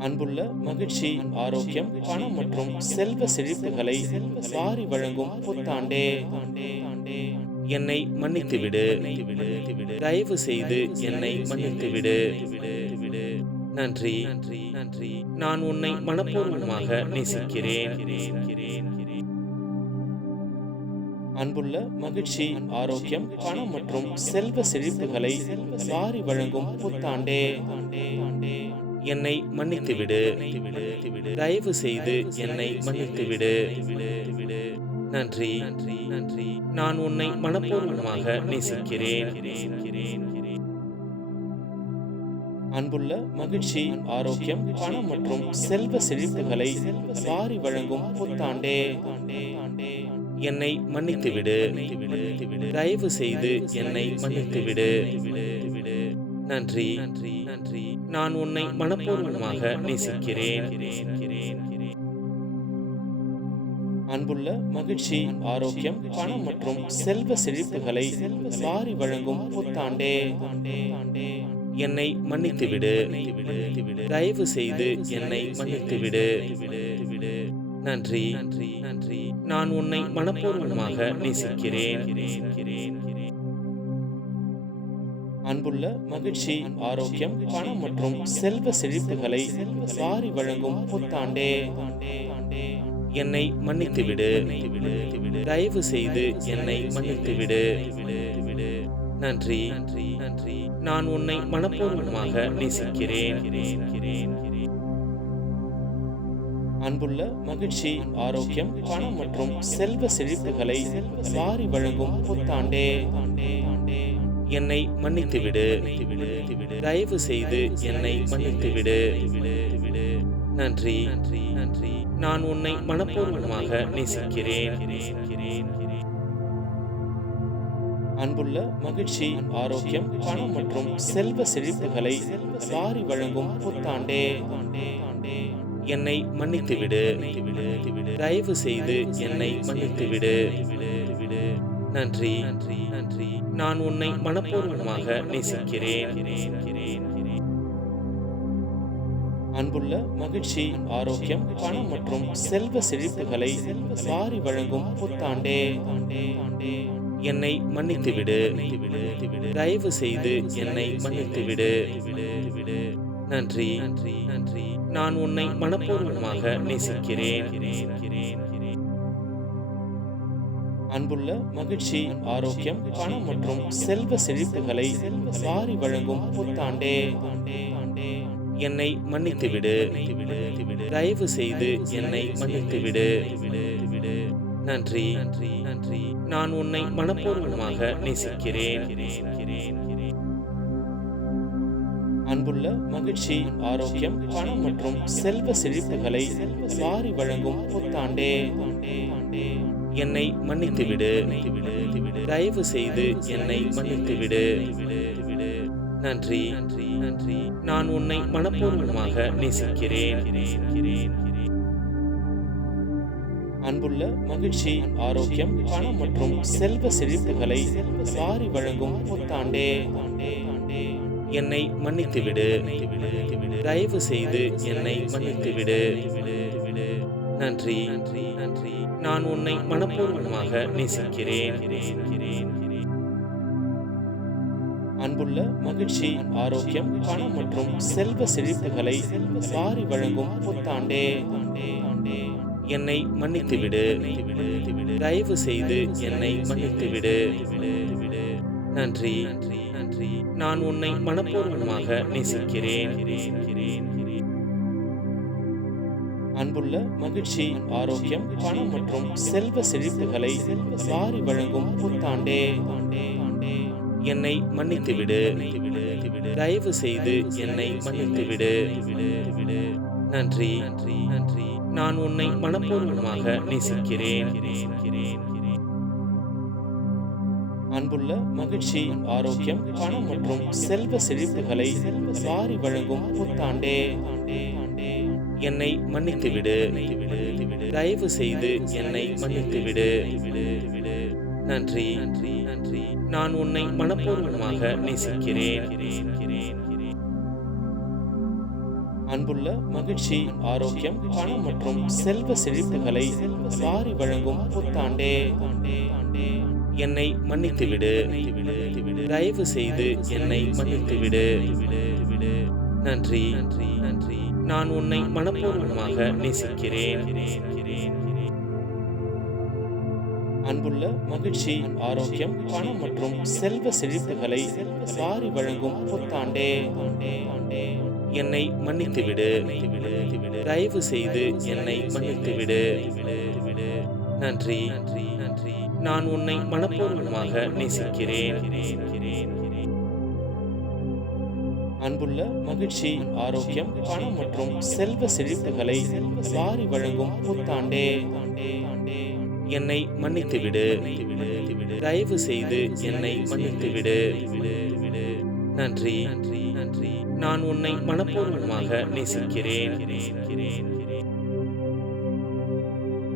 அன்புள்ள மகிழ்ச்சி ஆரோக்கியம் பணம் மற்றும் செல்வ செழிப்புகளை வாரி வழங்கும் புத்தாண்டே. என்னை மன்னித்து விடு தயவு செய்து என்னை மன்னித்து விடு நன்றி. நன்றி. நான் உன்னை மனப்பூர்வமாக நேசிக்கிறேன். அன்புள்ள மகிழ்ச்சி ஆரோக்கியம் பணம் மற்றும் செல்வ செழிப்புகளை வாரி வழங்கும் புத்தாண்டே. என்னை மன்னித்துவிடு. தயவு செய்து என்னை மன்னித்துவிடு. நன்றி. நன்றி நான் உன்னை மனப்பூர்வமாக நேசிக்கிறேன். அன்புள்ள மகிழ்ச்சி ஆரோக்கியம் பணம் மற்றும் செல்வ செழிப்புகளை வாரி வழங்கும் புத்தாண்டே. என்னை மன்னித்து விடு தயவு செய்து என்னை மன்னித்துவிடு. விடு நன்றி. நன்றி. நான் உன்னை மனப்பூர்வமாக நேசிக்கிறேன். அன்புள்ள மகிழ்ச்சி ஆரோக்கியம் பணம் மற்றும் செல்வ செழிப்புகளை வாரி வழங்கும் புத்தாண்டே. என்னை மன்னித்து விடு தயவு செய்து என்னை மன்னித்து விடு நன்றி நன்றி. நான் உன்னை மனப்பூர்வமாக நேசிக்கிறேன். அன்புள்ள மகிழ்ச்சி ஆரோக்கியம் பணம் மற்றும் செல்வ செழிப்புகளை வாரி வழங்கும் புத்தாண்டே. என்னை மன்னித்து விடு தயவு செய்து என்னை மன்னித்து விடு நன்றி நன்றி. நான் உன்னை மனப்பூர்வமாக நேசிக்கிறேன். அன்புள்ள மகிழ்ச்சி ஆரோக்கியம் பணம் மற்றும் செல்வ செழிப்புகளை வாரி வழங்கும் புத்தாண்டே. என்னை மன்னித்துவிடு. தயவு செய்து என்னை மன்னித்துவிடு. நன்றி. நன்றி நான் உன்னை மனப்பூர்வமாக நேசிக்கிறேன். அன்புள்ள மகிழ்ச்சி ஆரோக்கியம் பணம் மற்றும் செல்வ செழிப்புகளை வாரி வழங்கும் புத்தாண்டே. என்னை மன்னித்துவிடு. தயவு செய்து என்னை மன்னித்துவிடு. விடு நன்றி நன்றி. நான் உன்னை மனப்பூர்வமாக நேசிக்கிறேன். அன்புள்ள மகிழ்ச்சி ஆரோக்கியம் பணம் மற்றும் செல்வ செழிப்புகளை வாரி வழங்கும் புத்தாண்டே. என்னை மன்னித்து விடு தயவு செய்து என்னை மன்னித்து விடு நன்றி. நன்றி. நான் உன்னை மனப்பூர்வமாக நேசிக்கிறேன். அன்புள்ள மகிழ்ச்சி ஆரோக்கியம் பணம் மற்றும் செல்வ செழிப்புகளை வாரி வழங்கும் புத்தாண்டே. என்னை மன்னித்து விடு தயவு செய்து என்னை மன்னித்து விடு நன்றி. நன்றி. நான் உன்னை மனப்பூர்வமாக நேசிக்கிறேன். அன்புள்ள மகிழ்ச்சி ஆரோக்கியம் பணம் மற்றும் செல்வ செழிப்புகளை வாரி வழங்கும் புத்தாண்டே. என்னை மன்னித்து விடு தயவு செய்து என்னை மன்னித்து விடு நன்றி. நன்றி நான் உன்னை மனப்பூர்வமாக நேசிக்கிறேன். அன்புள்ள மகிழ்ச்சி ஆரோக்கியம் பணம் மற்றும் செல்வ செழிப்புகளை வாரி வழங்கும் புத்தாண்டே. என்னை மன்னித்து விடு தயவு செய்து என்னை மன்னித்து விடு நன்றி. நன்றி. நான் உன்னை மனப்பூர்வமாக நேசிக்கிறேன். அன்புள்ள மகிழ்ச்சி ஆரோக்கியம் பணம் மற்றும் செல்வ செழிப்புகளை வாரி வழங்கும் புத்தாண்டே. என்னை மன்னித்து விடு தயவு செய்து என்னை மன்னித்து விடு நன்றி. நன்றி. நான் உன்னை மனப்பூர்வமாக நேசிக்கிறேன். அன்புள்ள மகிழ்ச்சி ஆரோக்கியம் பணம் மற்றும் செல்வ செழிப்புகளை வாரி வழங்கும் புத்தாண்டே. என்னை மன்னித்து விடு தயவு செய்து என்னை மன்னித்து விடு நன்றி. நன்றி. நான் உன்னை மனப்பூர்வமாக நேசிக்கிறேன். அன்புள்ள மகிழ்ச்சி ஆரோக்கியம் பணம் மற்றும் செல்வ செழிப்புகளை வாரி வழங்கும் புத்தாண்டே. என்னை மன்னித்துவிடு. தயவு செய்து என்னை மன்னித்துவிடு. நன்றி. நன்றி நான் உன்னை மனப்பூர்வமாக நேசிக்கிறேன். அன்புள்ள மகிழ்ச்சி ஆரோக்கியம் பணம் மற்றும் செல்வ செழிப்புகளை வாரி வழங்கும் புத்தாண்டே. என்னை மன்னித்துவிடு. தயவு செய்து என்னை மன்னித்துவிடு. நன்றி நன்றி நன்றி. நான் உன்னை மனப்பூர்வமாக நேசிக்கிறேன். அன்புள்ள மகிழ்ச்சி ஆரோக்கியம் பணம் மற்றும் செல்வ செழிப்புகளை வாரி வழங்கும் புத்தாண்டே. என்னை மன்னித்துவிடு. தயவு செய்து என்னை மன்னித்துவிடு. நன்றி. நன்றி நன்றி நான் உன்னை மனப்பூர்வமாக நேசிக்கிறேன். அன்புள்ள மகிழ்ச்சி ஆரோக்கியம் பணம் மற்றும் செல்வ செழிப்புகளை வாரி வழங்கும் புத்தாண்டே. என்னை மன்னித்துவிடு. தயவு செய்து என்னை மன்னித்துவிடு. நன்றி. நன்றி நன்றி நான் உன்னை மனப்பூர்வமாக நேசிக்கிறேன்.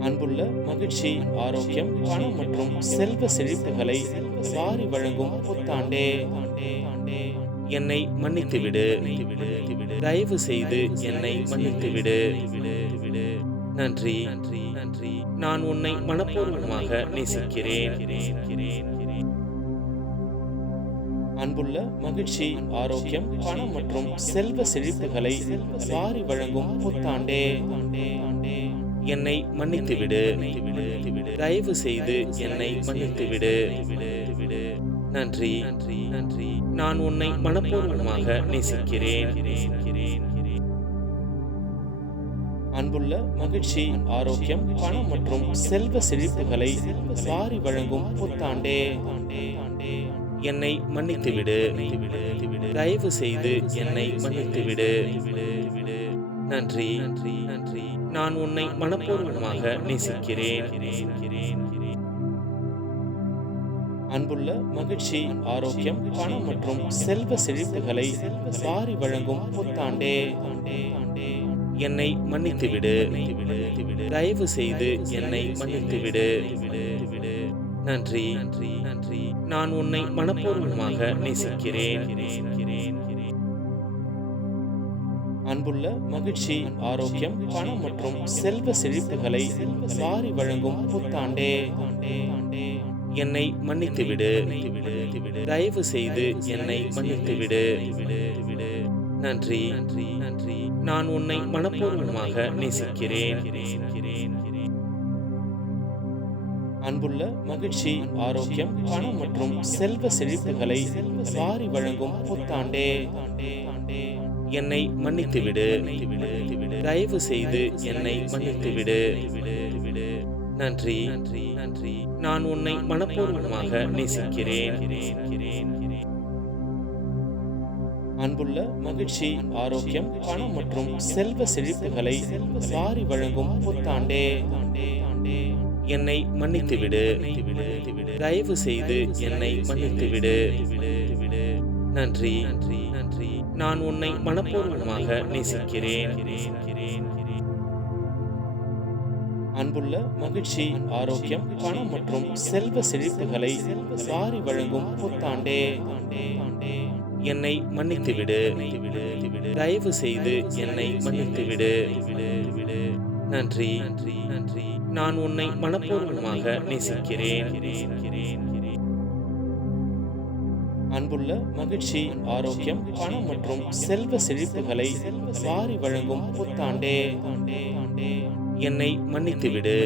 அன்புள்ள மகிழ்ச்சி ஆரோக்கியம் பணம் மற்றும் செல்வ செழிப்புகளை வாரி வழங்கும் புத்தாண்டே. என்னை மன்னித்துவிடு. தயவு செய்து என்னை மன்னித்துவிடு. நன்றி. நன்றி நன்றி நான் உன்னை மனப்பூர்வமாக நேசிக்கிறேன். அன்புள்ள மகிழ்ச்சி ஆரோக்கியம் பணம் மற்றும் செல்வ செழிப்புகளை வாரி வழங்கும் புத்தாண்டே. என்னை மன்னித்து விடு தயவு செய்து என்னை மன்னித்துவிடு. நன்றி. நன்றி. நன்றி நான் உன்னை மனப்பூர்வமாக நேசிக்கிறேன். அன்புள்ள மகிழ்ச்சி ஆரோக்கியம் பணம் மற்றும் செல்வ செழிப்புகளை வாரி வழங்கும் புத்தாண்டே. என்னை மன்னித்துவிடு. தயவு செய்து என்னை மன்னித்துவிடு. நன்றி நன்றி நன்றி. நான் உன்னை மனப்பூர்வமாக நேசிக்கிறேன். அன்புள்ள மகிழ்ச்சி ஆரோக்கியம் பணம் மற்றும் செல்வ செழிப்புகளை வாரி வழங்கும் புத்தாண்டே. என்னை மன்னித்து விடு தயவு செய்து என்னை மன்னித்துவிடு. நன்றி நன்றி நன்றி. நான் உன்னை மனப்பூர்வமாக நேசிக்கிறேன். அன்புள்ள மகிழ்ச்சி ஆரோக்கியம் பணம் மற்றும் செல்வ செழிப்புகளை வாரி வழங்கும் புத்தாண்டே. என்னை மன்னித்துவிடு. தயவு செய்து என்னை மன்னித்துவிடு. நன்றி. நன்றி நன்றி நான் உன்னை மனப்பூர்வமாக நேசிக்கிறேன். அன்புள்ள மகிழ்ச்சி ஆரோக்கியம் பணம் மற்றும் செல்வ செழிப்புகளை வாரி வழங்கும் புத்தாண்டே. என்னை மன்னித்துவிடு. தயவு செய்து என்னை மன்னித்துவிடு. நன்றி. நன்றி. நன்றி நான் உன்னை மனப்பூர்வமாக நேசிக்கிறேன். அன்புள்ள மகிழ்ச்சி ஆரோக்கியம் பணம் மற்றும் செல்வ செழிப்புகளை வாரி வழங்கும் புத்தாண்டே. என்னை மன்னித்துவிடு. தயவு செய்து என்னை மன்னித்துவிடு. நன்றி நன்றி. நன்றி. நான் உன்னை மனப்பூர்வமாக நேசிக்கிறேன். அன்புள்ள மகிழ்ச்சி ஆரோக்கியம் பணம் மற்றும் செல்வ செழிப்புகளை வாரி வழங்கும் புத்தாண்டே. என்னை மன்னித்துவிடு. தயவு செய்து என்னை மன்னித்துவிடு. நன்றி. நன்றி நன்றி நான் உன்னை மனப்பூர்வமாக நேசிக்கிறேன். அன்புள்ள மகிழ்ச்சி ஆரோக்கியம் பணம் மற்றும் செல்வ செழிப்புகளை வாரி வழங்கும் புத்தாண்டே. என்னை மன்னித்துவிடு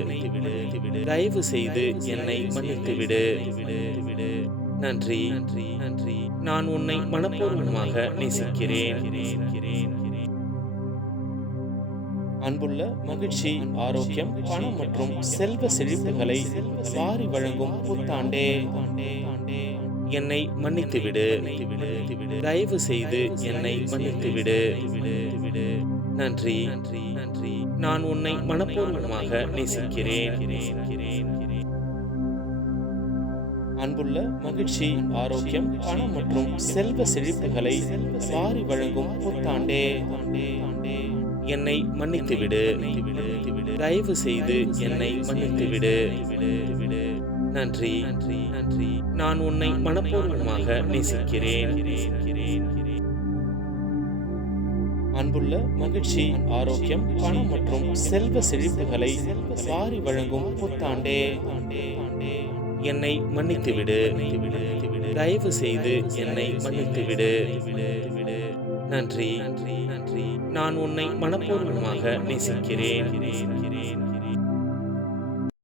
தயவு செய்து என்னை மன்னித்துவிடு நன்றி நன்றி. நன்றி நான் உன்னை மனப்பூர்வமாக நேசிக்கிறேன். அன்புள்ள மகிழ்ச்சி ஆரோக்கியம் பணம் மற்றும் செல்வ செழிப்புகளை வாரி வழங்கும் புத்தாண்டே. என்னை மன்னித்துவிடு தயவு செய்து என்னை மன்னித்துவிடு நன்றி. நன்றி. நன்றி நான் உன்னை மனப்பூர்வமாக நேசிக்கிறேன். அன்புள்ள மகிழ்ச்சி ஆரோக்கியம் பணம் மற்றும் செல்வ செழிப்புகளை வாரி வழங்கும் புத்தாண்டே. என்னை மன்னித்துவிடு. தயவு செய்து என்னை மன்னித்துவிடு. நன்றி. நன்றி. நன்றி. நான் உன்னை மனப்பூர்வமாக நேசிக்கிறேன். அன்புள்ள மகிழ்ச்சி ஆரோக்கியம் பணம் மற்றும் செல்வ செழிப்புகளை வாரி வழங்கும் புத்தாண்டே. என்னை மன்னித்து விடு தயவு செய்து என்னை மன்னித்து விடு நன்றி நன்றி. நான் உன்னை மனப்பூர்வமாக நேசிக்கிறேன்.